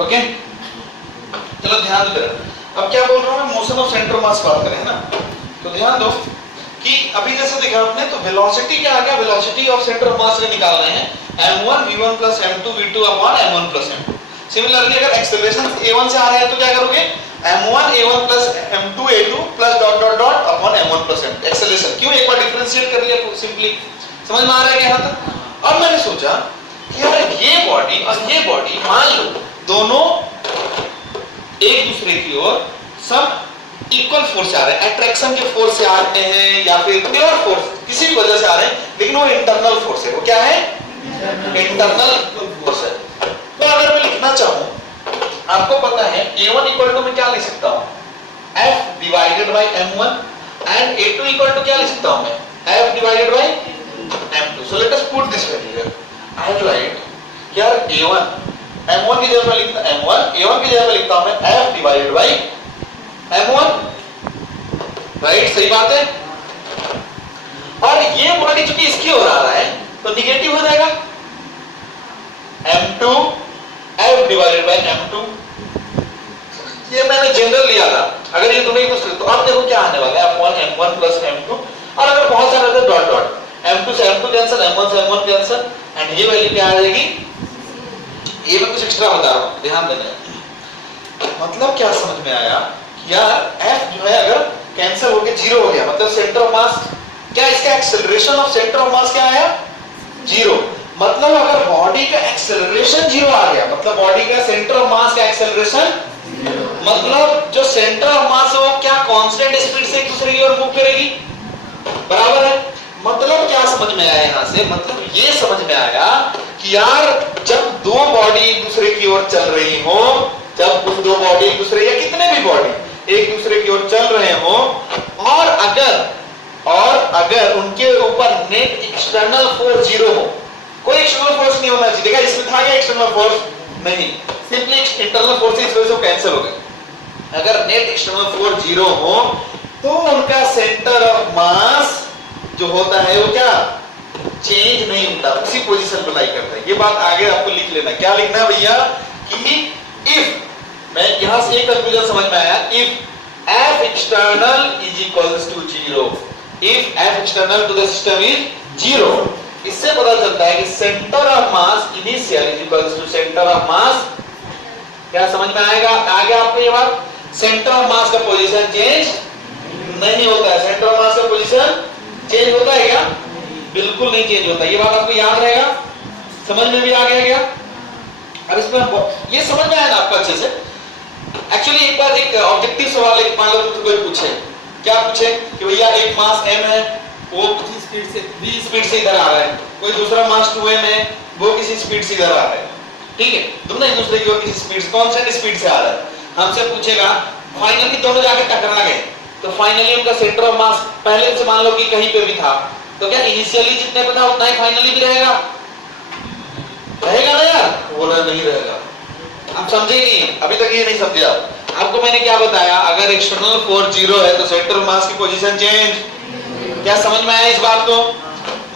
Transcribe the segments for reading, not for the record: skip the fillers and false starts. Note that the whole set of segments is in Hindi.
ओके, चलो ध्यान दो। अब क्या बोल रहा हूं मैं, मोशन ऑफ सेंटर ऑफ मास बात करें ना, तो ध्यान दो कि अभी जैसे देखा आपने, तो वेलोसिटी क्या आ गया, velocity of centre of mass का निकाल रहे हैं, m1 v1 plus m2 v2 upon m1 plus m2। Similarly अगर एक्सेलरेशन a1 से आ रहा है तो क्या करोगे, m1 a1 plus m2 a2 plus dot dot dot upon m1 plus m2। Acceleration क्यों, एक बार डिफरेंशिएट कर लिया सिंपली, समझ में आ रहा है क्या यहाँ तक। अब मैंने सोचा कि यार ये बॉडी और ये बॉडी मान लो दोनों एक दूसरे की ओर सब इक्वल फोर्स से आ रहे हैं, अट्रैक्शन के फोर्स से आते हैं या फिर प्योर फोर्स किसी भी वजह से आ रहे हैं, लेकिन वो इंटरनल फोर्स है। वो क्या है, इंटरनल फोर्स है। तो अगर मैं लिखना चाहूं, आपको पता है A1 इक्वल टू मैं क्या लिख सकता हूं, F divided by M1 and A2 equal to क्या लिख सकता हूं मैं, F divided by M2। So let us put this value here. I will write here A1 M1 की जगह पे लिखता M1 A1 की जगह पे लिखता हूं मैं F divided by M1, right, सही बात है। और ये बॉडी चूंकि इसकी ओर आ रहा है तो निगेटिव हो जाएगा, M2 F divided by M2। ये मैंने जनरल लिया था, अगर ये दोनों एक दूसरे, तो अब देखो क्या आने वाला है, F1 M1 प्लस M2। और अगर बहुत सारे रहते डॉट डॉट, M2 से M2 कैंसिल, M1 से M1 कैंसिल, एंड ये वैल्यू क्या आ जाएगी, ये मैं कुछ एक्स्ट्रा बता रहा हूं, ध्यान देना। मतलब क्या समझ में आया, यार F जो है अगर कैंसिल होके जीरो हो गया, मतलब सेंटर ऑफ मास क्या, इसका acceleration of centre of mass क्या आया, जीरो। मतलब अगर बॉडी का एक्सेलरेशन जीरो आ गया, मतलब बॉडी का सेंटर ऑफ मास का एक्सेलरेशन, मतलब जो सेंटर ऑफ मास है वो क्या कांस्टेंट स्पीड से एक दूसरे की ओर मूव करेगी, बराबर है। मतलब क्या समझ में आया यहां से, मतलब ये समझ में आया कि यार जब दो बॉडी एक दूसरे की ओर चल रही हो, जब उस दो बॉडी एक दूसरे या कितने भी बॉडी एक दूसरे की ओर चल रहे हो, और अगर उनके ऊपर नेट एक्सटर्नल फोर्स जीरो हो, कोई एक्सटर्नल फोर्स नहीं होना चाहिए। देखा इसमें था क्या एक्सटर्नल फोर्स, नहीं, सिंपली इंटरनल फोर्स इस वजह से कैंसिल हो गए। अगर नेट एक्सटर्नल फोर्स जीरो हो तो उनका सेंटर ऑफ मास जो होता है वो क्या, चेंज नहीं होता, उसी पोजीशन पर लाई करता है। ये बात आगे आपको लिख लेना, क्या लिखना है भैया, कि इफ, मैं यहां से एक कंक्लूजन समझ में आया, if F external is equals to 0, if F external to the system is 0, इससे पता चलता है कि centre of mass initial is equals to centre of mass, क्या समझ में आएगा, आ गया आपको ये बात। सेंटर ऑफ मास का पोजीशन चेंज नहीं होता है, सेंटर ऑफ मास का पोजीशन चेंज होता है क्या, बिल्कुल नहीं चेंज होता। ये बात आपको याद रहेगा, समझ में भी आ गया क्या। अब इसमें ये समझ में आया ना आपको अच्छे से। एक्चुअली एक बार एक ऑब्जेक्टिव सवाल एक मान लो तो कोई पूछे, क्या पूछे कि भैया एक मास m है, वो किसी स्पीड से v स्पीड से इधर आ रहा है, कोई दूसरा मास 2m है, वो किसी स्पीड से इधर आ रहा है, ठीक है, दोनों एक दूसरे की ओर किसी स्पीड से, कांस्टेंट स्पीड से आ रहा है। हमसे पूछेगा फाइनली दोनों जाके टकरा गए, तो फाइनली उनका सेंटर ऑफ मास पहले से मान लो कि कहीं पे भी था, तो क्या इनिशियली जितने पे था उतना ही फाइनली भी रहेगा, रहेगा ना यार, वो नहीं रहेगा। आप समझे नहीं, अभी तक ये नहीं समझे आप। आपको मैंने क्या बताया, अगर एक्सटर्नल फोर्स जीरो है तो सेंटर ऑफ मास की पोजीशन चेंज, क्या समझ में आया इस बात को।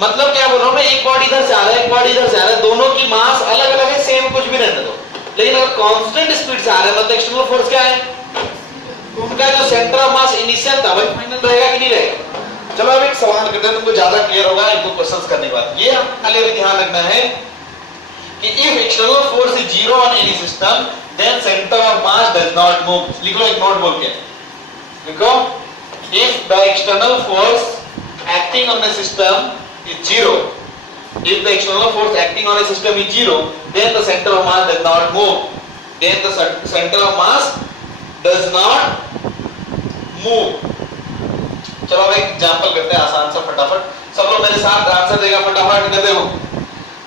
मतलब क्या बोल रहा हूं मैं, एक बॉडी इधर से आ रहा है, एक बॉडी इधर से आ रहा है, दोनों की मास अलग अलग है, सेम कुछ भी रहने दो, लेकिन अगर कांस्टेंट स्पीड से आ रहा है मतलब एक्सटर्नल फोर्स क्या है, उनका जो सेंटर ऑफ मास इनिशियल था वही फाइनल रहेगा कि नहीं रहेगा। चलो अब एक सवाल करते हैं, तुमको ज्यादा क्लियर होगा एक दो क्वेश्चंस करने के बाद। ये आपको खाली ध्यान रखना है कि if external force is zero on any system then center of mass does not move। लिख लो एक नोट बोल के लिखो, if the external force acting on the system is zero, if the external force acting on a system is zero then the center of mass does not move, then the center of mass does not move। चलो एक एग्जांपल करते हैं आसान सा, फटाफट सब लोग मेरे साथ आंसर देगा फटाफट। देखो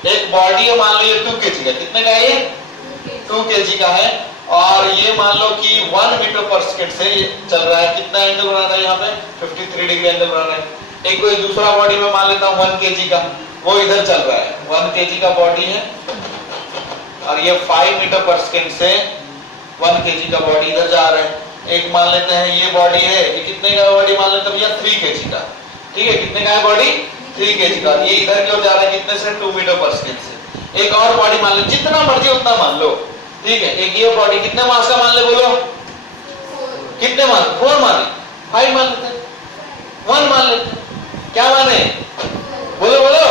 एक बॉडी है, मान लो ये 2 kg का, कितने का है ये 2 kg का है, और ये मान लो कि 1 मीटर पर सेकंड से ये चल रहा है, कितना एंगल बना रहा है यहाँ पे 53 डिग्री एंगल बना रहा है। एक कोई दूसरा बॉडी में मान लेता हूँ 1 kg का, वो इधर चल रहा है, 1 kg का बॉडी है और ये 5 मीटर पर सेकंड से 1 kg का बॉडी इधर जा रहा है। एक मान लेते हैं ये बॉडी है, ये कितने का बॉडी मान लेते हैं भैया 3 kg का, ठीक है, कितने का है बॉडी 3 kg का, ये इधर की ओर जा रहा है कितने से 2 मीटर पर सेकंड से। एक और बॉडी मान लो, जितना मर्जी उतना मान लो, ठीक है, एक ये बॉडी कितने मास का मान ले बोलो, कितने मान, 4 माने, 5 मान लेते हैं, 1 मान लेते हैं, क्या माने बोलो बोलो,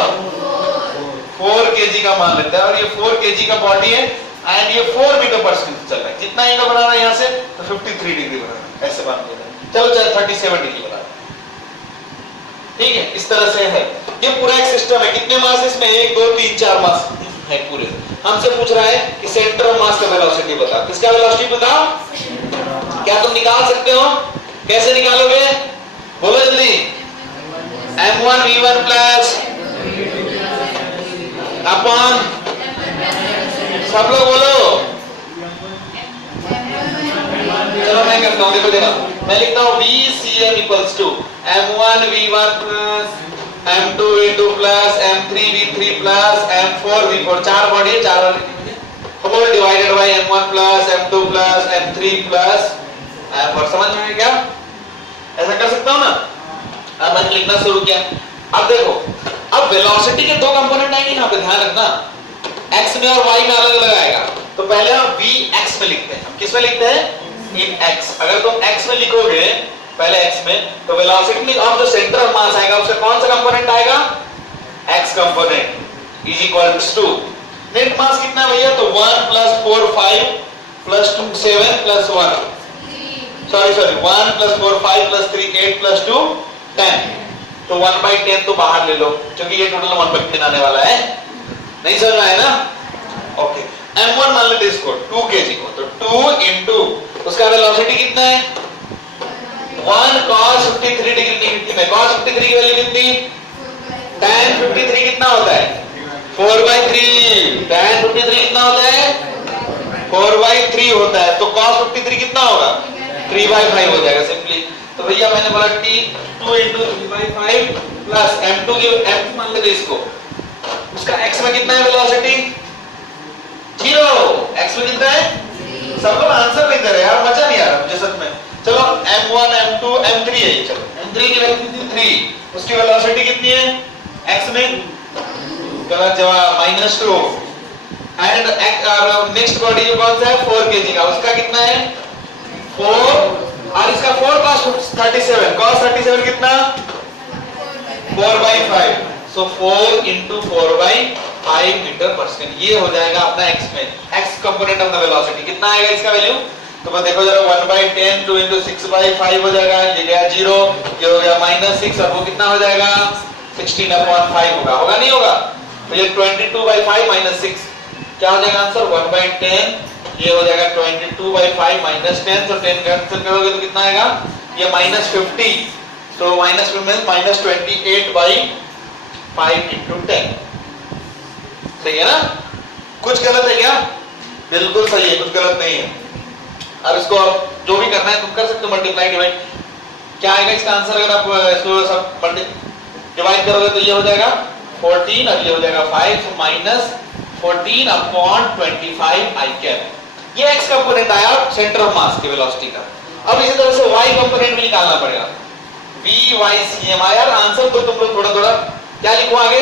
4 kg का मान लेते हैं। और ये 4 kg का बॉडी है एंड ये 4 मीटर पर सेकंड चल रहा है। कितना एंगल बना रहा है यहाँ से, तो 53 डिग्री बना रहा है, ऐसे मान लेते हैं, चलो चाहे 37 डिग्री बना रहा है, ठीक है, इस तरह से है। ये पूरा एक सिस्टम है। कितने मास इसमें, 1 2 3 4 मास है पूरे। हमसे पूछ रहा है कि सेंटर ऑफ मास का वेलोसिटी बता, किसका वेलोसिटी बताओ, क्या तुम निकाल सकते हो, कैसे निकालोगे बोलो जल्दी, m1 v1 प्लस अपॉन, सब लोग बोलो, चलो मैं करता हूं, देखो देखो मैं लिखता हूं VCM equals to m1 v1 plus m2 v2 plus m3 v3 plus m4 v4, 4 body है, 4 whole divided by m1 plus m2 plus m3 plus m4। समझ में आया क्या, ऐसा कर सकता हूं ना। अब मैंने लिखना शुरू किया। अब देखो, अब वेलोसिटी के 2 कंपोनेंट आएंगे यहाँ पे, ध्यान रखना, x में और y में अलग अलग आएगा। तो पहले हम vx में लिखते हैं, हम किस में लिखते हैं, इन x। अगर तुम x में लिखोगे पहले x में, तो velocity of the center of mass आएगा, उसका कौन सा कंपोनेंट आएगा, x component is equals to net mass कितना है भैया, तो 1 प्लस 4 5 प्लस 2 7 प्लस 1 सॉरी 1 प्लस 4 5 प्लस 3 8 प्लस 2 10, तो 1/10 तो बाहर ले लो, क्योंकि ये टोटल 1/10 आने वाला है, नहीं समझ में आया ना। ओके, m1 मान लेते इसको 2 kg को, तो 2 into उसका वेलोसिटी कितना है, 1 cos 53 डिग्री निगेटिव है, cos 53 की वैल्यू कितनी, tan 53 कितना होता है, 4/3, tan 53 कितना होता है, 4/3 होता है, तो cos 53 कितना होगा, 3/5 हो जाएगा सिंपली। तो भैया मैंने बोला t2 into 3/5 प्लस m2 की m2 मान लेते इसको, उसका x में कितना है वेलोसिटी, 0, x में कितना है, सब लोग आंसर नहीं दे रहे यार, मजा नहीं आ रहा मुझे सच में। चलो m1 m2 m3 है, चलो m3 की वैल्यू कितनी 3, उसकी वेलोसिटी कितनी है x में, गलत जवाब -2 एंड नेक्स्ट बॉडी जो कौन सा है 4 kg का, उसका कितना है 4 और इसका 4 cos 37, cos 37 कितना 4/5, सो 4 into 4/5 मीटर पर सेकंड, ये हो जाएगा अपना x में, x component of the velocity कितना आएगा इसका वैल्यू, तो मैं देखो जरा 1/10 2 into 6/5 हो जाएगा, ये गया 0, ये हो गया -6, अब वो कितना हो जाएगा 16/5 होगा नहीं होगा, तो ये 22/5 -6 क्या हो जाएगा आंसर 1/10, ये हो जाएगा 22/5 -10, तो 10 कैंसिल करोगे तो कितना आएगा, ये -50, तो -50 मींस -28/5 into 10, सही है ना, कुछ गलत है क्या, बिल्कुल सही है, कुछ गलत नहीं है। अब इसको जो भी करना है तुम कर सकते हो, मल्टीप्लाई डिवाइड, क्या आएगा इसका आंसर, अगर आप इसको सब डिवाइड करोगे तो ये हो जाएगा 14 और ये हो जाएगा 5, -14/25 I कैप, ये x कंपोनेंट आया सेंटर ऑफ मास की वेलोसिटी का। अब इसी तरह से y कंपोनेंट भी निकालना पड़ेगा, VYCM यार, आंसर तो तुम लोग थोड़ा थोड़ा क्या लिखो आगे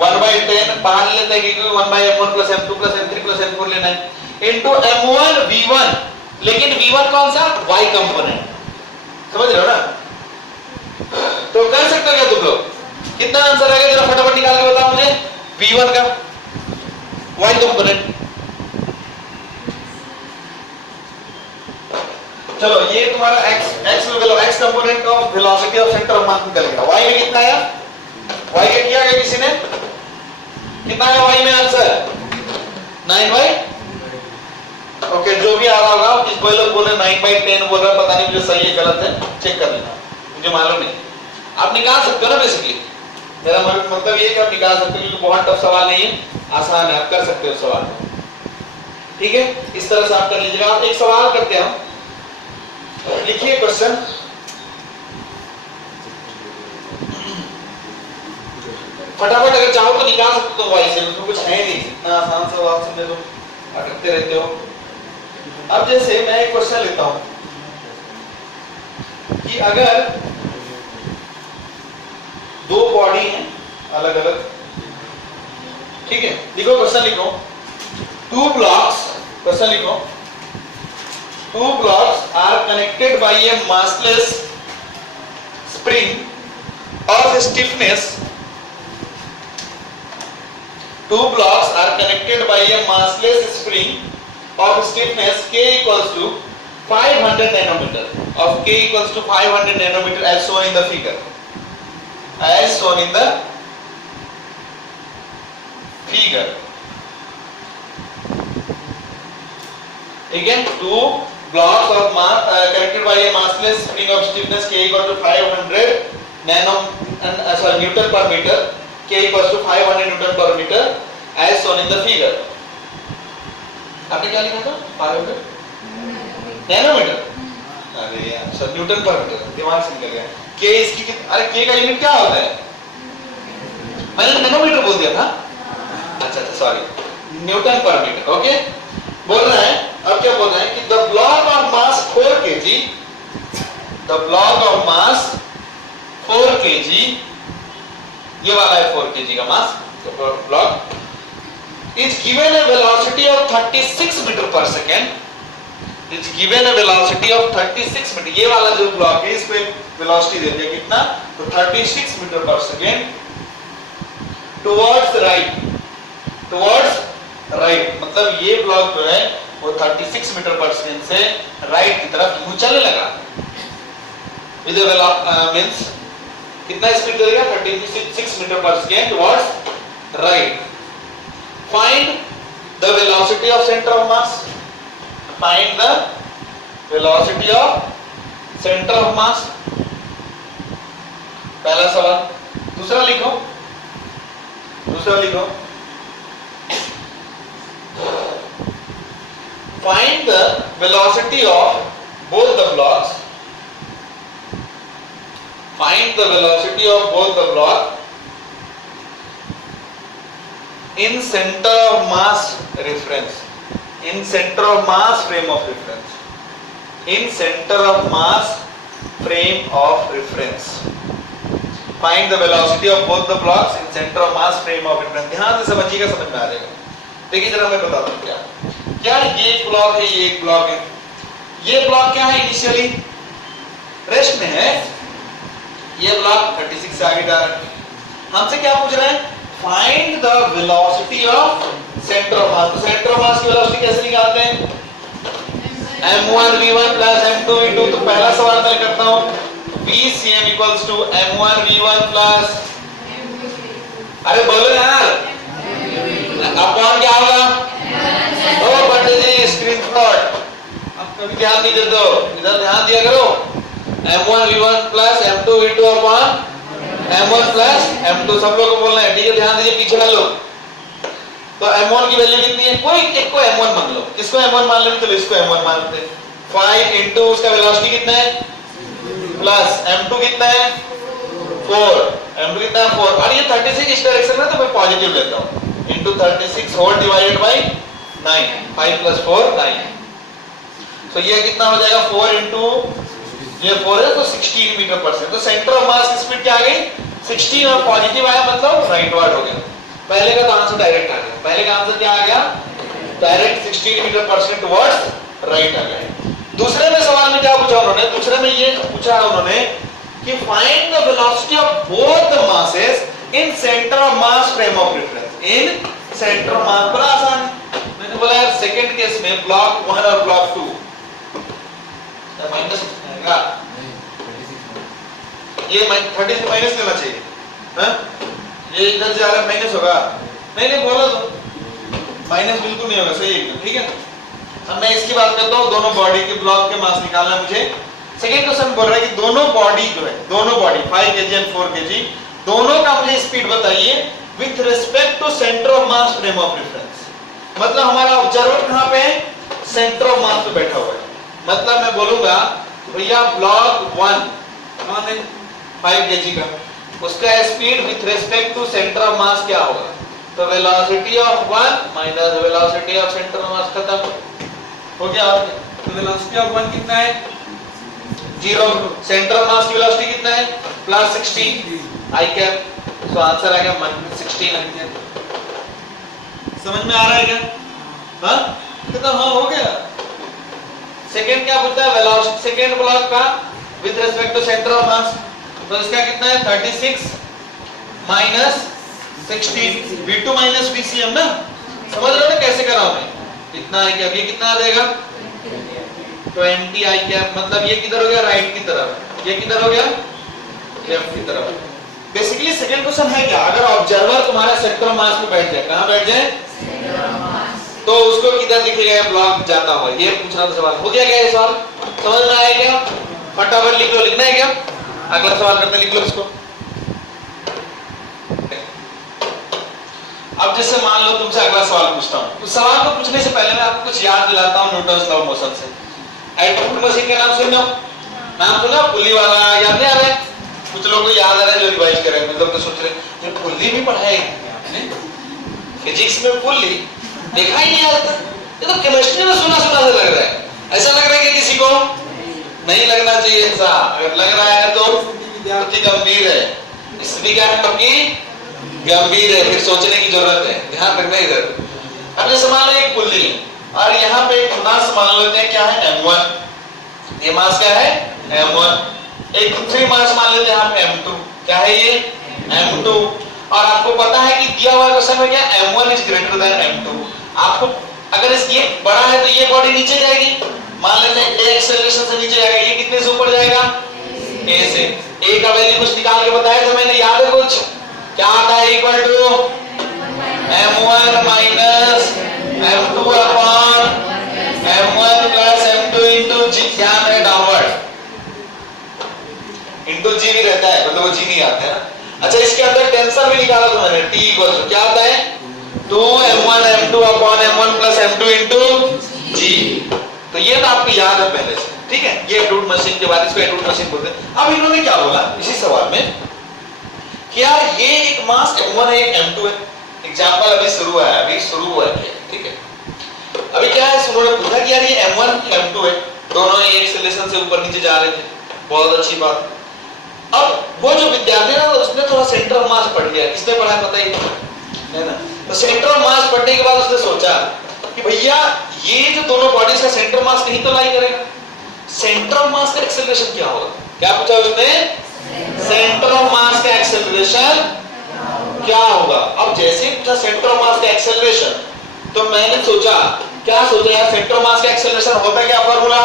1/10 बाहर लेते हैं क्योंकि 1/m1 plus m2 plus m3 plus m4 लेना है, इनटू m1 v1, लेकिन v1 कौन सा, y कंपोनेंट, समझ रहे हो ना, तो कर सकते हो क्या तुम लोग, कितना आंसर आएगा जरा फटाफट निकाल के बताओ मुझे, v1 का y कंपोनेंट, चलो ये तुम्हारा x component of velocity of centre of मास निकल गया, y में कितना आया, y का किया गया किसी ने, कितना आया y में आंसर 9/, ओके जो भी आ रहा होगा, इस कोई लोग बोल रहे 9/10 बोल रहा है, पता नहीं मुझे सही है गलत है, चेक कर लेना, मुझे मालूम नहीं, आप निकाल सकते हो ना बेसिकली, मेरा मतलब ये है कि आप निकाल सकते हो, क्योंकि बहुत टफ सवाल नहीं है, आसान है, आप कर सकते हो सवाल, ठीक है, इस तरह से आप कर लीजिएगा। आप एक सवाल करते हैं, लिखिए क्वेश्चन, फटाफट अगर चाहो तो निकाल सकते हो y से, उसमें कुछ है नहीं, इतना आसान सवाल से तुम अटकते रहते हो। अब जैसे मैं एक क्वेश्चन लेता हूं कि अगर दो बॉडी हैं अलग अलग, ठीक है, लिखो क्वेश्चन लिखो, two blocks, क्वेश्चन लिखो, two blocks are connected by a massless spring of stiffness. Two blocks are connected by a massless spring of stiffness K equals to 500 nanometer. Of K equals to 500 nanometer as shown in the figure. As shown in the figure. Again, two blocks of mass connected by a massless spring of stiffness K equal to 500 Newton per meter. K equals to 500 Newton per meter as shown in the figure. आपने क्या लिखा था? 500 नैनोमीटर. अरे यार, सर न्यूटन पर मीटर, दिमाग से निकल गया. K इसकी अरे K का यूनिट क्या होता है? मैंने नैनोमीटर बोल दिया था. अच्छा सॉरी, न्यूटन पर मीटर. ओके, बोल रहा है. अब क्या बोल रहा है कि the block of mass 4 kg, the block of mass 4 kg, ये वाला है 4 kg का मास, तो block is given a velocity of 36 meter per second. Is given a velocity of 36 meter. ये वाला जो ब्लॉक है इसको वेलोसिटी दे दिया कितना, तो 36 मीटर पर second towards right. Towards right मतलब ये ब्लॉक जो है वो 36 मीटर पर सेकेंड से राइट की तरफ यूं चलने लगा. विद मींस कितना स्पीड करेगा, 36 मीटर पर second towards right. Find the velocity of center of mass. Find the velocity of center of mass. पहला सवाल. दूसरा लिखो, दूसरा लिखो. Find the velocity of both the blocks. Find the velocity of both the blocks in center of mass reference. In center of mass frame of reference. In center of mass frame of reference. Find the velocity of both the blocks in center of mass frame of reference. ध्यान से समझिएगा, समझ में आ जाएगा. देखिए जरा मैं बताता हूँ क्या क्या ये एक ब्लॉक है, ये एक ब्लॉक है. ये ब्लॉक क्या है, इनिशियली रेस्ट में है. ये ब्लॉक 36 से आगे जा रहा है. हमसे क्या पूछ रहे हैं, find the velocity of centre of mass. तो सेंटर ऑफ मास की वेलोसिटी कैसे निकालते हैं, m1 v1 plus m2 v2. तो पहला सवाल मैं करता हूं, vcm equals to m1 v1 plus, अरे बोलो यार, अपॉन क्या होगा, ओ बंदे जी स्क्रीनशॉट अब कभी ध्यान नहीं देते हो, इधर ध्यान दिया करो. m1 v1 plus m2 v2 upon m1 plus m2. सब लोगों को बोलना है, ठीक है, ध्यान दीजिए पीछे वाले लोग. तो m1 की वैल्यू कितनी है, कोई एक को m1 मान लो. किसको m1 मान लेंगे, तो इसको m1 मान लेते हैं. 5 इनटू उसका वेलोसिटी कितना है प्लस m2 कितना है 4. m2 कितना है 4. और ये 36 इस डायरेक्शन में, तो मैं पॉजिटिव लेता हूं. Into 36 whole divided by 9. 5 plus 4 9. तो ये कितना हो जाएगा, 4 इनटू ये 4 है तो 16 मीटर पर सेकंड. तो सेंटर ऑफ मास की स्पीड क्या आ गई, 16. और पॉजिटिव आया मतलब राइट वर्ड हो गया. पहले का तो आंसर डायरेक्ट आ गया. पहले का आंसर क्या आ गया, डायरेक्ट 16 मीटर पर सेकंड टुवर्ड्स राइट आ गया. दूसरे में सवाल में क्या पूछा उन्होंने, दूसरे में ये पूछा है उन्होंने कि find the velocity of both the masses in centre of mass frame of reference. In centre of मास. बड़ा आसान है. मैंने बोला यार सेकंड केस में ब्लॉक 1 और ब्लॉक 2 माइनस आएगा, ये 30 से माइनस लेना चाहिए. हाँ, ये इधर जा रहा है माइनस होगा. नहीं नहीं बोला तो माइनस बिल्कुल नहीं होगा, सही है, ठीक है. अब मैं इसकी बात करता हूँ, दोनों बॉडी के ब्लॉक के मास निकालना है मुझे. सेकंड क्वेश्चन बोल रहा है कि दोनों बॉडी जो है, दोनों बॉडी 5 kg एंड 4 kg, दोनों का मुझे स्पीड बताइए with respect to centre of mass frame of reference. मतलब हमारा ऑब्जर्वर कहाँ पे है, सेंटर ऑफ मास पे बैठा हुआ है. मतलब मैं बोलूंगा भैया ब्लॉक 1 5 kg का, उसका speed with respect to centre of mass क्या होगा, तो velocity of 1 minus velocity of centre of mass. खत्म हो गया. तो वेलोसिटी ऑफ 1 कितना है, 0. सेंटर ऑफ मास की वेलोसिटी कितना है, प्लस 16 आई कैप. सो आंसर आ गया -16 आई कैप. समझ में आ रहा है क्या, हाँ कितना, हाँ हो गया। सेकंड क्या पूछता है, वेलोसिटी सेकंड ब्लॉक का with respect to centre of mass, तो इसका कितना है 36 माइनस 16 v2 माइनस vcm ना, समझ रहे हो ना कैसे करा मैं, इतना है क्या, ये कितना आ जाएगा 20 आई कैप, मतलब ये किधर हो गया राइट की तरफ, ये किधर हो गया लेफ्ट की तरफ। बेसिकली सेकंड क्वेश्चन है क्या, अगर ऑब्जर्वर तुम्हारा सेंटर ऑफ मास पे बैठ जाए, कहां बैठ जाए तो उसको किधर दिखेगा ब्लॉक जाता हुआ, ये पूछना था सवाल। हो गया क्या ये सवाल, समझ में आया क्या, फटाफट लिख लो, लिखना है क्या, अगला सवाल करते लिख लो इसको। अब जैसे मान लो तुमसे अगला सवाल पूछता हूं, तो सवाल को पूछने से पहले मैं आपको कुछ याद दिलाता हूं न्यूटन्स लॉ ऑफ मोशन से। एटॉमिक मशीन का नाम सुनो, नाम सुना, पुल्ली वाला याद नहीं आ रहा है, कुछ लोगों को याद आ रहा है जो रिवाइज कर रहे हैं, मतलब तो सोच रहे हैं ये पुल्ली भी पढ़ाई आपने फिजिक्स में, पुल्ली देखा ही नहीं आज तक, ये तो केमिस्ट्री में सुना सुना से लग रहा है, ऐसा लग रहा है कि किसी को नहीं लगना चाहिए ऐसा, अगर लग रहा है तो विद्यार्थी गंभीर है, इसलिए क्या है आपकी गंभीर है, फिर सोचने की जरूरत है, ध्यान रखना इधर। अब जैसे मान लो एक पुल्ली और यहाँ पे एक मास मान लेते हैं क्या है m1, ये मास क्या है m1, एक दूसरी मास मान लेते हैं यहाँ पे m2, क्या है ये m2, और आपको पता है कि दिया हुआ क्वेश्चन में क्या m1 is greater than m2, आपको अगर ये बड़ा है तो ये बॉडी नीचे जाएगी, मान लेते हैं a एक्सेलरेशन से नीचे जाएगा, ये कितने से ऊपर जाएगा a से, a का वैल्यू कुछ निकाल के बताया था मैंने, याद है कुछ, क्या आता है equal to m1 minus m2 upon m1 plus m2 into g, ध्यान है डाउनवर्ड इनटू g भी रहता है, मतलब वो g नहीं आता है ना। अच्छा इसके अंदर टेंसर भी निकाला था मैंने, t इक्वल टू क्या आता है 2m1 m2 upon m1 plus m2 into g, तो ये तो आपको याद है पहले से, ठीक है, ये एटूड मशीन के बाद इसको एटूड मशीन बोलते हैं। अब इन्होंने क्या बोला इसी सवाल में कि यार ये एक मास m1 है एक m2 है, एग्जांपल अभी शुरू हुआ है, ठीक है, अभी क्या है उन्होंने पूछा कि यार ये m1 m2 है, दोनों एक एक्सेलरेशन से ऊपर नीचे जा रहे थे, बहुत अच्छी बात। अब वो जो विद्यार्थी ना उसने थोड़ा सेंटर ऑफ मास पढ़ लिया, किसने पढ़ा पता ही है ना, तो सेंटर ऑफ मास पढ़ने के बाद उसने सोचा कि भैया ये जो दोनों बॉडीज का सेंटर मास कहीं तो लाई करेगा, सेंटर ऑफ मास का एक्सेलरेशन क्या होगा, क्या पूछा उसने, सेंटर ऑफ मास का एक्सेलरेशन क्या होगा। अब जैसे पूछा सेंटर ऑफ मास का एक्सेलरेशन, तो मैंने सोचा, क्या सोचा यार, सेंटर ऑफ मास का एक्सेलरेशन होता है क्या formula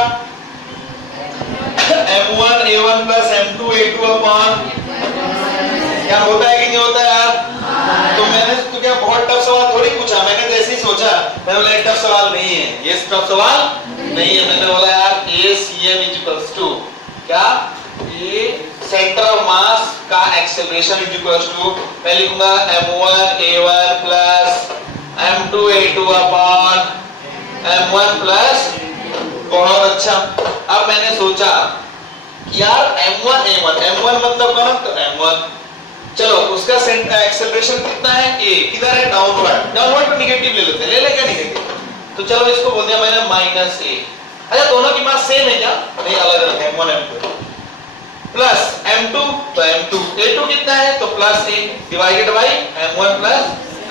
m1 a1 plus m2 a2 upon, क्या होता है कि नहीं होता यार, तो मैंने तो क्या बहुत टफ सवाल थोड़ी पूछा, मैंने तो ऐसे ही सोचा, मैंने बोला टफ सवाल नहीं है, ये टफ सवाल नहीं है, मैंने बोला यार ACM इक्वल्स टू क्या, ये सेंटर ऑफ मास का एक्सेलरेशन इक्वल्स टू, मैं लिखूंगा m1 a1 plus m2 a2 upon m1 plus, बहुत अच्छा। अब मैंने सोचा यार m1 a1, m1 मतलब कौन, तो m1, चलो उसका एक्सेलरेशन कितना है a, किधर है डाउनवर्ड, डाउनवर्ड तो नेगेटिव ले लेते हैं, ले क्या नेगेटिव, तो चलो इसको बोल दिया मैंने माइनस a। अच्छा दोनों की मास सेम है क्या, नहीं अलग अलग है, m1 m2 प्लस m2, तो m2 a2 कितना है तो plus a divided by m1 plus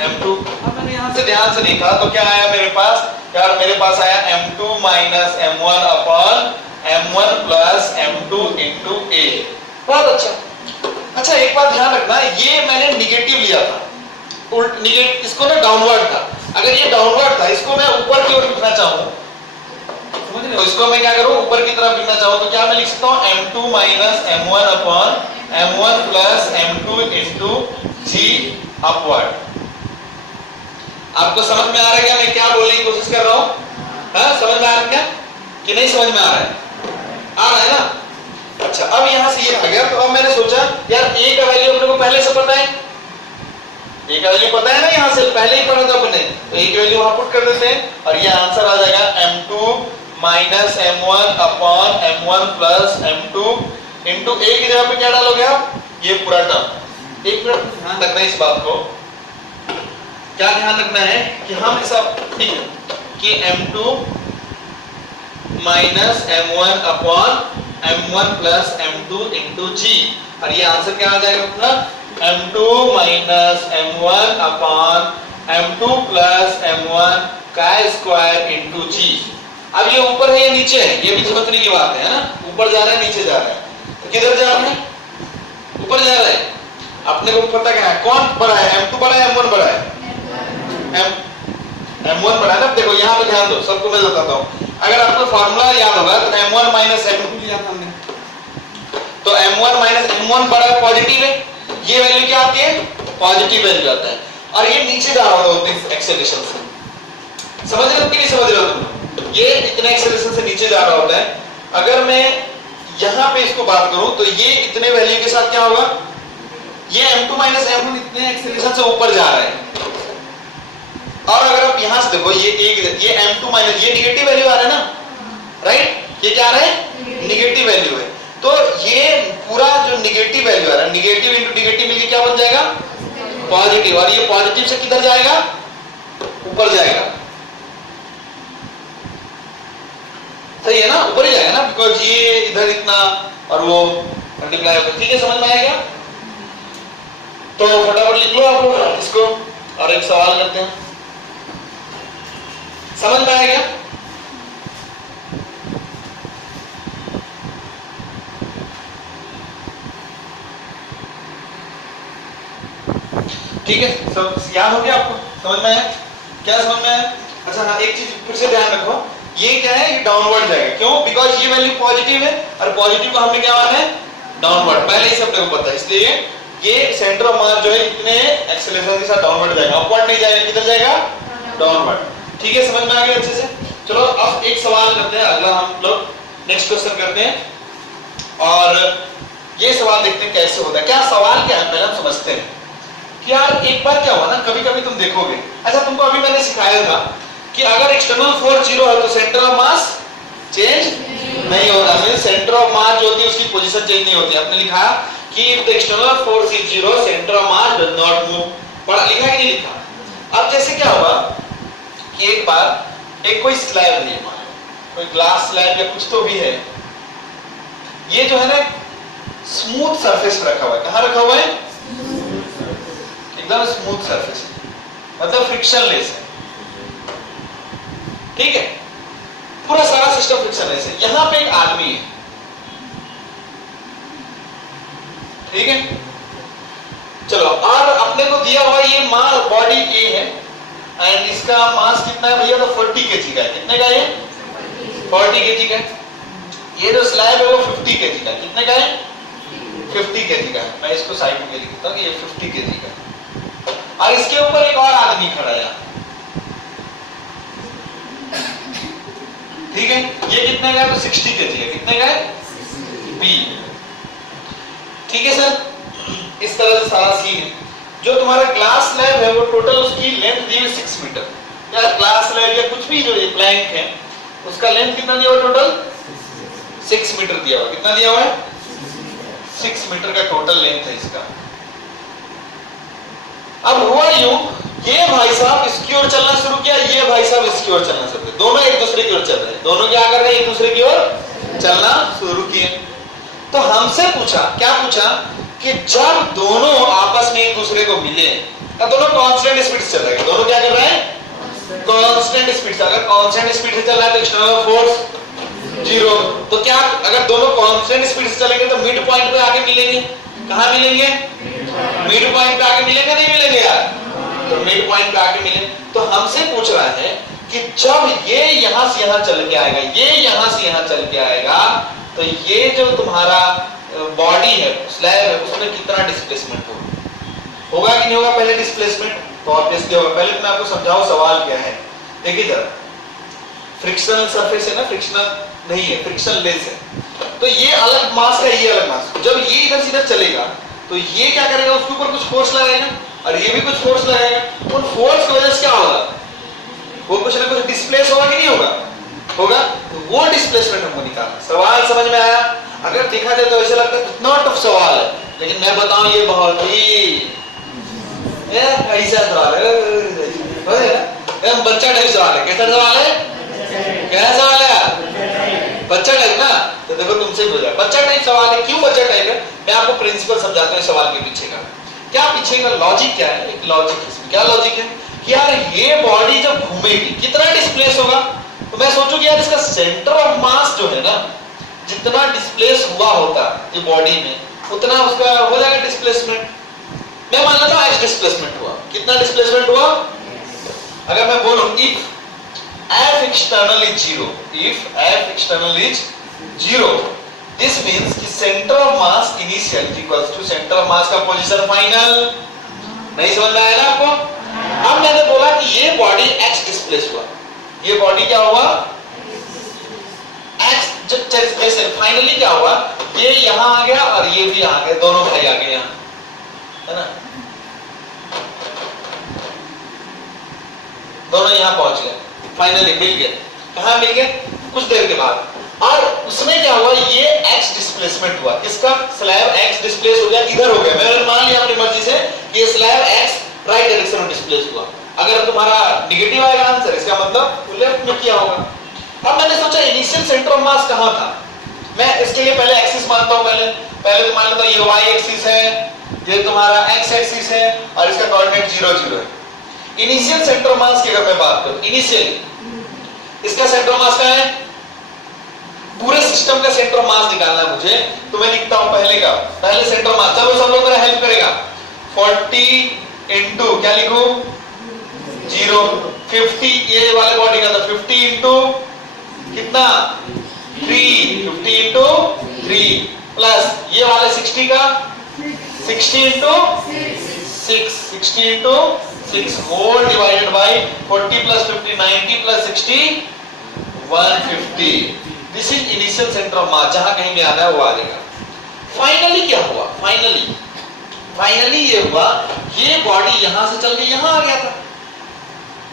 m2। अब मैंने यहां से ध्यान से देखा तो क्या आया मेरे पास, यार मेरे पास आया m2 minus m1 upon m1 plus m2 into a, बहुत अच्छा। अच्छा एक बात ध्यान रखना, ये मैंने निगेटिव लिया था, उल्ट निगेटिव, इसको ना डाउनवर्ड था, अगर ये डाउनवर्ड था इसको मैं ऊपर की ओर लिखना चाहूं, समझ रहे हो, इसको मैं क्या करूं ऊपर की तरफ लिखना चाहूं तो क्या मैं लिख सकता हूं m2 minus m1 upon m1 plus m2 into g upward. आपको समझ में आ रहा है क्या मैं क्या बोलने की कोशिश कर रहा हूं, हाँ समझ में आ रहा है क्या कि नहीं समझ में आ रहा है, आ रहा है ना। अच्छा अब यहां से ये आ गया, तो अब मैंने सोचा यार a का वैल्यू अपने को पहले से पता है, a का वैल्यू पता है ना, यहां से पहले ही पढ़ा था अपने, तो a की वैल्यू वहां पुट कर देते हैं और ये आंसर आ जाएगा m2 minus m1 upon m1 plus m2 into a की जगह पे क्या डालोगे आप, ये पूरा टर्म। एक मिनट ध्यान रखना इस बात को, क्या ध्यान रखना है कि हम ऐसा, ठीक है, कि m2 minus m1 upon m1 plus m2 into g, और ये आंसर क्या आ जाएगा अपना m2 minus m1 upon m2 plus m1 chi square into जी। अब ये ऊपर है या नीचे है, ये भी समझने की बात है ना, ऊपर जा रहा है नीचे जा रहा है, तो किधर जा रहा है, ऊपर जा रहा है। अपने को पता क्या है, कौन बड़ा है, M2 बड़ा है M1 बड़ा है, M1 बड़ा है ना। देखो यहाँ पे ध्यान दो, सबको मैं बताता हूँ, अगर आपको फॉर्मूला याद होगा तो M1 माइनस M2 लिया था हमने, तो M1 माइनस M1 बड़ा है, पॉजिटिव है, ये वैल्यू क्या आती है, पॉजिटिव वैल्यू आता है, और ये नीचे जा रहा होता है एक्सेलरेशन से। समझ रहे हो कि नहीं समझ रहे हो तुम, ये इतने एक्सेलरेशन से नीचे जा रहा होता है। अगर मैं यहाँ पे इसको बात करूं तो ये इतने वैल्यू के साथ क्या होगा, ये M2 माइनस M1 इतने एक्सेलरेशन से ऊपर जा रहा है। और अगर आप यहां से देखो, ये M2 माइनस, ये निगेटिव वैल्यू आ रहा है ना, राइट, ये क्या आ रहा है, निगेटिव वैल्यू है। तो ये पूरा जो निगेटिव वैल्यू आ रहा है, निगेटिव इंटू निगेटिव मिलके क्या बन जाएगा, पॉजिटिव, और ये पॉजिटिव से किधर जाएगा, ऊपर जाएगा। सही है ना, ऊपर ही जाएगा ना, बिकॉज ये इधर इतना और वो मल्टीप्लाई होगा। ठीक है, समझ में आया क्या? तो फटाफट लिख लो आप लोग इसको और एक सवाल करते हैं। समझ में आया क्या? ठीक है, सब याद हो गया आपको, समझ में आया, क्या समझ में आया? अच्छा हाँ, एक चीज फिर से ध्यान रखो, ये क्या है, ये डाउनवर्ड जाएगा, क्यों, बिकॉज ये वैल्यू पॉजिटिव है, और पॉजिटिव को हमने क्या माना है, डाउनवर्ड, पहले ही सब लोगों को पता है, इसलिए ये सेंटर ऑफ मास जो है इतने एक्सेलरेशन के साथ डाउनवर्ड जाएगा, अपवर्ड नहीं जाएगा, किधर जाएगा, डाउनवर्ड। ठीक है, समझ में आ गया अच्छे से? चलो अब एक सवाल करते हैं, अगला हम लोग नेक्स्ट क्वेश्चन करते हैं, और ये सवाल देखते हैं कैसे होता है। क्या सवाल क्या है, पहले हम समझते हैं कि यार एक बार क्या हुआ ना, कभी कभी तुम देखोगे, अच्छा तुमको अभी मैंने सिखाया था कि अगर एक्सटर्नल फोर्स 0 है तो सेंटर ऑफ मास चेंज नहीं होता, मींस सेंटर ऑफ मास जो होती है उसकी पोजीशन चेंज नहीं होती। आपने लिखा कि if the external force is 0 centre of mass does not move, पढ़ा लिखा कि नहीं लिखा? अब जैसे क्या हुआ कि एक बार एक कोई स्लैब है, कोई ग्लास स्लैब या कुछ तो भी है, ये जो है ना स्मूथ सरफेस रखा हुआ है, कहां रखा हुआ है, एकदम स्मूथ सरफेस, मतलब फ्रिक्शनलेस है, ठीक है, पूरा सारा सिस्टम फ्रिक्शनलेस है। यहां पे एक आदमी है, ठीक है, चलो, और अपने को दिया हुआ ये मास बॉडी ए है, एंड इसका मास कितना है भैया, तो 40 केजी का है। कितने का है, 40 केजी का है। ये जो स्लैब है वो 50 केजी का है। कितने का है, 50 केजी का है। मैं इसको साइड में लिखता हूं कि ये 50 केजी का है, और इसके ऊपर एक और आदमी खड़ा है, ठीक है, ये कितने का है, तो 60 केजी है। कितने का है, बी, ठीक है सर। इस तरह से सारा सीन है। जो तुम्हारा ग्लास स्लैब है वो टोटल उसकी लेंथ दी है 6 मीटर, या ग्लास स्लैब या कुछ भी जो ये प्लैंक है उसका लेंथ कितना दिया हुआ, टोटल 6 मीटर दिया हुआ। कितना दिया हुआ है, 6 मीटर का टोटल लेंथ है इसका। अब हुआ यूं, ये भाई साहब इसकी ओर चलना शुरू किया, ये भाई साहब इसकी ओर चलना शुरू किया, दोनों एक दूसरे की ओर चल रहे हैं, दोनों क्या कर रहे हैं, एक दूसरे की ओर चलना शुरू किए। तो हमसे पूछा, क्या पूछा कि जब दोनों आपस में एक दूसरे को मिले तो दोनों कांस्टेंट स्पीड से चल रहे हैं, दोनों क्या कर रहे हैं, कांस्टेंट स्पीड से। अगर कांस्टेंट स्पीड से चल रहा है तो एक्सटर्नल फोर्स 0, तो क्या अगर दोनों कांस्टेंट स्पीड से चलेंगे तो मिड पॉइंट पे आके मिलेंगे, कहां मिलेंगे, मिड पॉइंट पे आके मिलेंगे, नहीं मिलेंगे यार, तो मिड पॉइंट पे आके मिले। तो हमसे पूछ रहा है कि जब ये यहां से यहां चल के आएगा, ये यहां से यहां चल के आएगा, तो ये जो तुम्हारा बॉडी है, स्लैब है, उसमें कितना डिस्प्लेसमेंट होगा कि नहीं होगा। पहले डिस्प्लेसमेंट तो ऑब्वियसली होगा। पहले तो मैं आपको समझाऊं सवाल क्या है, देखिए जरा, फ्रिक्शनल सरफेस है ना, फ्रिक्शनल नहीं है, फ्रिक्शनलेस है, तो ये अलग मास है, ये अलग मास। जब ये इधर से इधर चलेगा तो ये क्या करेगा, उसके ऊपर कुछ फोर्स लगाएगा और ये भी कुछ फोर्स लगाएगा। उन फोर्स की वजह से क्या होगा, वो कुछ ना कुछ डिस्प्लेस होगा कि नहीं होगा, होगा। तो वो डिस्प्लेसमेंट हमको निकालना। सवाल समझ में आया? अगर देखा जाए तो ऐसा लगता है इतना टफ सवाल है, लेकिन मैं बताऊं ये बहुत ही ऐसा सवाल है, एकदम बच्चा टाइप सवाल है। कैसा सवाल है, कैसा सवाल है, बच्चा टाइप ना। तो देखो तुमसे हो जाए, बच्चा टाइप सवाल है। क्यों बच्चा टाइप है, मैं आपको प्रिंसिपल समझाता हूँ सवाल के पीछे का। क्या पीछे का लॉजिक क्या है, एक लॉजिक इसमें क्या लॉजिक है कि यार ये बॉडी जब घूमेगी कितना डिस्प्लेस होगा, तो मैं सोचूं कि यार इसका सेंटर ऑफ मास जो है ना, जितना डिस्प्लेस हुआ होता ये बॉडी में उतना उसका हो जाएगा डिस्प्लेसमेंट। मैं मान लेता हूं x डिस्प्लेसमेंट हुआ, कितना डिस्प्लेसमेंट हुआ, अगर मैं बोलूं if f external is 0, if f external is 0, this means कि centre of mass initial equals to centre of mass का पोजीशन फाइनल। नहीं समझ में आया ना आपको? अब मैंने बोला कि ये बॉडी x डिस्प्लेस हुआ, ये बॉडी क्या हुआ x, जैसे फाइनली क्या हुआ, ये यहां आ गया और ये भी आ गया, दोनों भाई आ गए यहां, है ना, दोनों यहां पहुंच गए, फाइनली मिल गए। कहां मिल गए, कुछ देर के बाद। और उसमें क्या हुआ, ये x डिस्प्लेसमेंट हुआ, किसका, स्लैब x डिस्प्लेस हो गया, इधर हो गया। मैंने मान लिया अपनी मर्जी से कि ये स्लैब x राइट डायरेक्शन में डिस्प्लेस हुआ। अगर तुम्हारा नेगेटिव आएगा आंसर, इसका मतलब लेफ्ट में किया होगा। अब मैंने सोचा इनिशियल सेंटर ऑफ मास कहां था, मैं इसके लिए पहले एक्सिस मानता हूं, पहले तो मान लेता हूं ये y एक्सिस है, ये तुम्हारा x एक्सिस है और इसका कोऑर्डिनेट 0 0 है। इनिशियल सेंटर ऑफ मास की अगर मैं बात करूं, इनिशियल इसका सेंटर ऑफ मास क्या है, पूरे सिस्टम का सेंटर ऑफ मास निकालना है मुझे, तो मैं लिखता हूं पहले सेंटर ऑफ मास। चलो सब लोग मेरा हेल्प करेगा, 40 इनटू क्या लिखूं 0, 50 ये वाले बॉडी का था, 50 इनटू कितना 3, 50 इनटू 3 प्लस ये वाले 60 का 60 into 6, 60 into 6 whole divided by 40 plus 50 90 plus 60 150। This is initial centre of mass, जहां कहीं भी आना है वो आ जाएगा। फाइनली क्या हुआ, फाइनली ये हुआ, ये बॉडी यहां से चल के यहां आ गया था,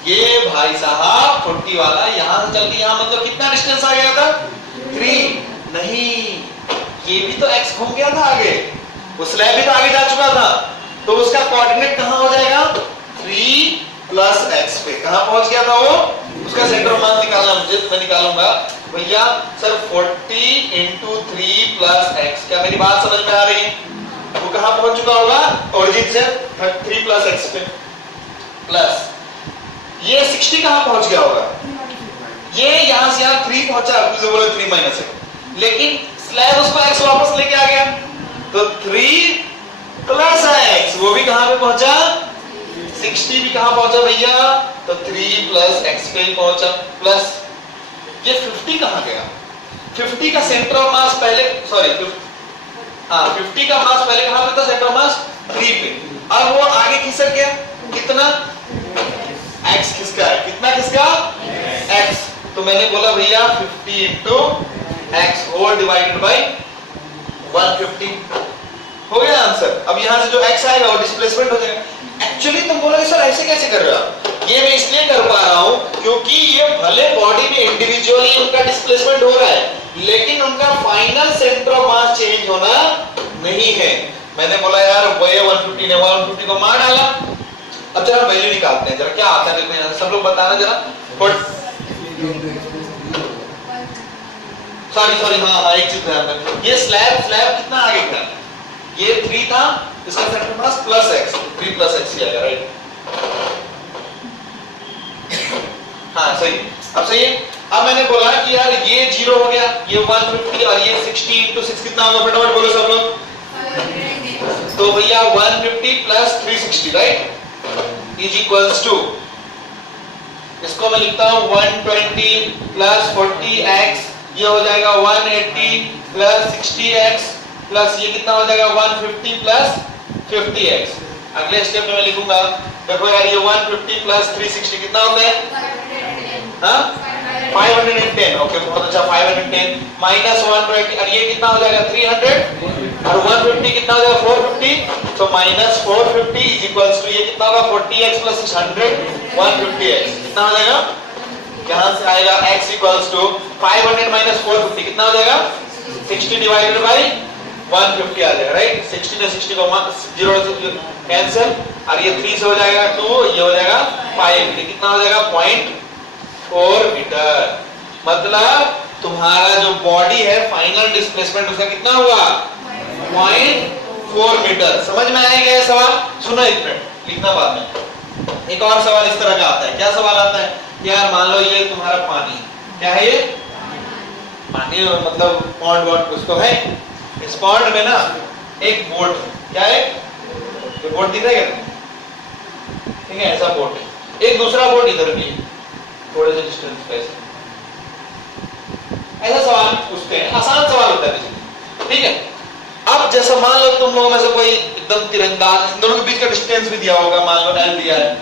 ये भाई साहब 40 वाला यहां से चल के यहां, मतलब कितना डिस्टेंस आ गया था 3, नहीं ये भी तो x घूम गया था आगे, वो स्लैब भी तो आगे जा चुका था, तो उसका कोऑर्डिनेट कहां हो जाएगा 3 प्लस x पे, कहां पहुंच गया था वो, उसका सेंटर ऑफ मास निकालना मुझे, तो मैं निकालूंगा भैया सर 40 इंटू 3 प्लस x। क्या मेरी बात समझ में आ रही है, वो कहां पहुंच चुका होगा ओरिजिन से 3 प्लस x पे, प्लस ये 60 कहां पहुंच गया होगा, ये यहां से यहां 3 पहुंचा, तो बोले 3 माइनस है, लेकिन स्लैब उसको x वापस लेके आ गया, तो 3 प्लस x, वो भी कहां पे पहुंचा 60 भी कहां पहुंचा भैया, तो 3 प्लस x पे पहुंचा, प्लस ये 50 कहां गया, 50 का सेंटर ऑफ मास पहले, सॉरी 50 का मास पहले कहां पे था, सेंटर ऑफ मास 3 पे, और वो आगे खिसक गया, कितना x किसका है, कितना किसका x, तो मैंने बोला भैया 50 into x whole divided by 150 हो गया आंसर। अब यहां से जो x आएगा वो डिस्प्लेसमेंट हो जाएगा। एक्चुअली तुम बोलोगे सर ऐसे कैसे कर रहे हो आप, ये मैं इसलिए कर पा रहा हूं क्योंकि ये भले बॉडी में इंडिविजुअली उनका डिस्प्लेसमेंट हो रहा है, लेकिन उनका final centre of mass change होना नहीं है। मैंने बोला यार वो 150 ने 150 को मार डाला। अब जरा वैल्यू निकालते हैं, जरा क्या आता है देखो यहां सब लोग बताना जरा। सॉरी हाँ एक चीज ध्यान रखना, ये स्लैब कितना आगे था, ये 3 था, इसका centre mass plus x, 3 plus x ही आएगा, राइट। हाँ सही, अब सही है। अब मैंने बोला कि यार ये 0 हो गया, ये 150 और ये 60 इंटू 6 कितना होगा, फटाफट बोलो सब लोग। तो भैया 150 plus 360 right is equals to, इसको मैं लिखता हूं 120 प्लस 40x, ये हो जाएगा 180 प्लस 60x प्लस ये कितना हो जाएगा 150 प्लस 50x। अगले स्टेप में मैं लिखूंगा, देखो यार ये 150 प्लस 360 कितना होता है, हाँ 510, ओके बहुत अच्छा, 510 माइनस 120 और ये कितना हो जाएगा 300 और 150 कितना हो जाएगा 450, तो माइनस 450 इज इक्वल्स टू ये कितना होगा 40x प्लस 600 150x, कितना हो जाएगा, यहां से आएगा x इक्वल्स टू 500 माइनस 450 कितना हो जाएगा 60 डिवाइडेड बाय 150 आ जाएगा, राइट। 60 ने 60 को 0 से कैंसिल और ये 3 से हो जाएगा 2, ये हो जाएगा 5, ये कितना हो जाएगा 0.4 मीटर। मतलब तुम्हारा जो बॉडी है फाइनल डिस्प्लेसमेंट उसका कितना हुआ 0.4 मीटर। समझ में आएगा ये सवाल, सुनो एक मिनट लिखना बाद में। एक और सवाल इस तरह का आता है, क्या सवाल आता है, यार मान लो ये तुम्हारा पानी, क्या है ये पानी, मतलब पॉन्ड वॉन्ड कुछ तो है, इस पॉन्ड में ना एक बोट है, क्या है, ये बोट दिख रहा है क्या, ठीक है, ऐसा बोट है, एक दूसरा बोट इधर भी है, थोड़े से डिस्टेंस पे, ऐसा सवाल पूछते हैं, आसान सवाल होता है, ठीक है। अब जैसा मान लो तुम लोगों में से कोई एकदम तीरंदाज, इन दोनों के बीच का डिस्टेंस भी दिया होगा, मान लो L दिया है,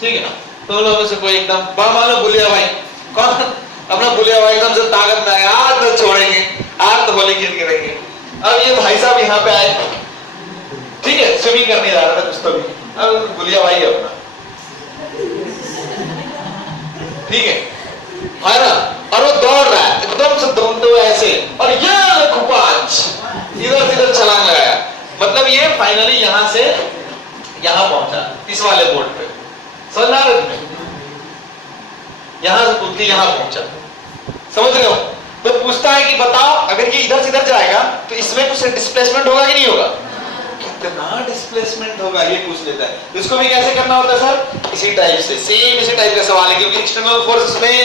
ठीक है ना, तुम लोगों में से कोई एकदम मान लो बुलिया भाई, कौन अपना बुलिया भाई एकदम से ताकत में आया, आज तो छोड़ेंगे, आज तो होली खेल के रहेंगे। अब ये भाई साहब यहाँ पे आए, ठीक है, स्विमिंग करने जा रहा था कुछ तो भी, अब बुलिया भाई है अपना, ठीक है, है ना, और वो दौड़ रहा है, एकदम से दौड़ते हुए ऐसे, और ये देखो पांच इधर से इधर छलांग लगाया, मतलब ये फाइनली यहां से यहां पहुंचा, इस वाले बोर्ड पे, समझ आ रहा है, यहां से कूद के यहां पहुंचा, समझ रहे हो। तो पूछता है कि बताओ अगर ये इधर से इधर जाएगा तो इसमें कुछ डिस्प्लेसमेंट होगा कि नहीं होगा, कितना डिस्प्लेसमेंट होगा ये पूछ लेता है। तो इसको भी कैसे करना होता है सर, इसी टाइप से, सेम इसी टाइप का सवाल है, क्योंकि एक्सटर्नल फोर्स इसमें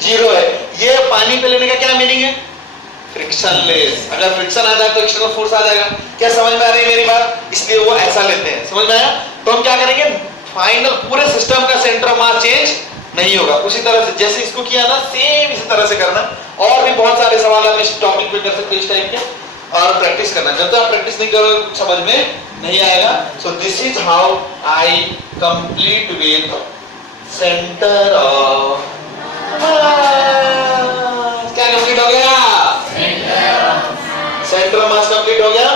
जीरो है। ये पानी पे लेने का क्या मीनिंग है, फ्रिक्शनलेस, अगर फ्रिक्शन आ जाए तो एक्सटर्नल फोर्स आ जाएगा। क्या समझ में आ रही है मेरी बात, इसलिए वो ऐसा लेते हैं, समझ में आया। तो हम क्या करेंगे, फाइनल पूरे सिस्टम का सेंटर ऑफ मास चेंज नहीं होगा, उसी तरह से जैसे इसको किया ना, सेम इसी तरह से करना। और भी बहुत सारे सवाल हम इस टॉपिक पे कर सकते हैं इस टाइप के, और प्रैक्टिस करना, जब तक आप प्रैक्टिस नहीं करो समझ में नहीं आएगा। So this is how I complete with centre of mass. क्या कंप्लीट हो गया, सेंटर ऑफ मास कंप्लीट हो गया।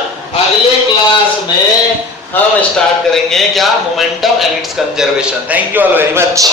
अगले क्लास में हम स्टार्ट करेंगे क्या, momentum and it's conservation. Thank you all very much.